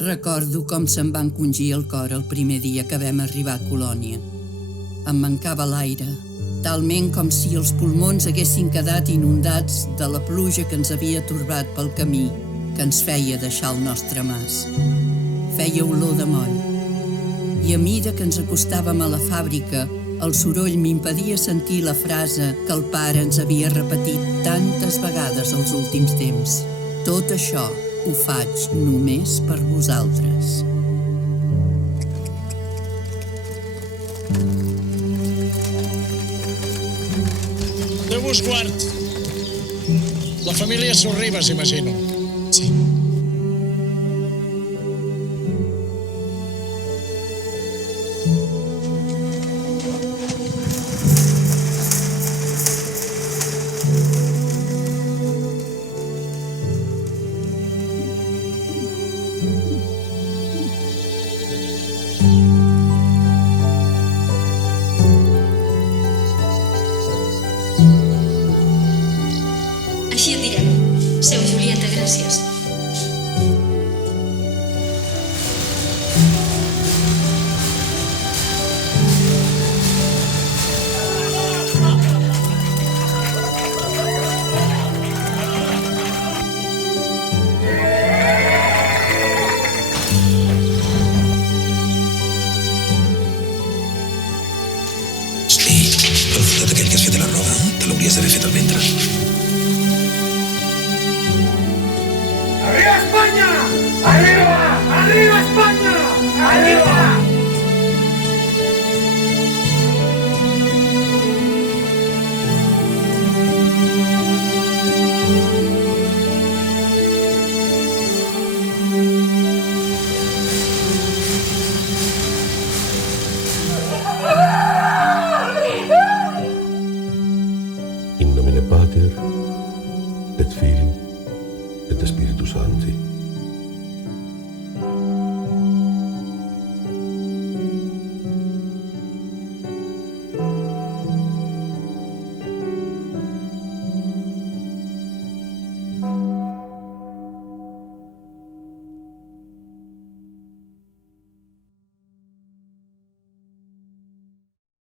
Recordo com se'm va encongir el cor el primer dia que vam arribar a Colònia. Em mancava l'aire, talment com si els pulmons haguessin quedat inundats de la pluja que ens havia torbat pel camí que ens feia deixar el nostre mas. Feia olor de moll. I a mida que ens acostàvem a la fàbrica, el soroll m'impedia sentir la frase que el pare ens havia repetit tantes vegades els últims temps. Tot això ho faig només per vosaltres. Déu-vos guard. La família Sorribas, imagino. Sí. Així et direm. Seu Julieta, gràcies. Hosti, el fotat aquell que has fet a la roda, te l'hauries d'haver fet al ventre. ¡Arriba España! ¡Arriba!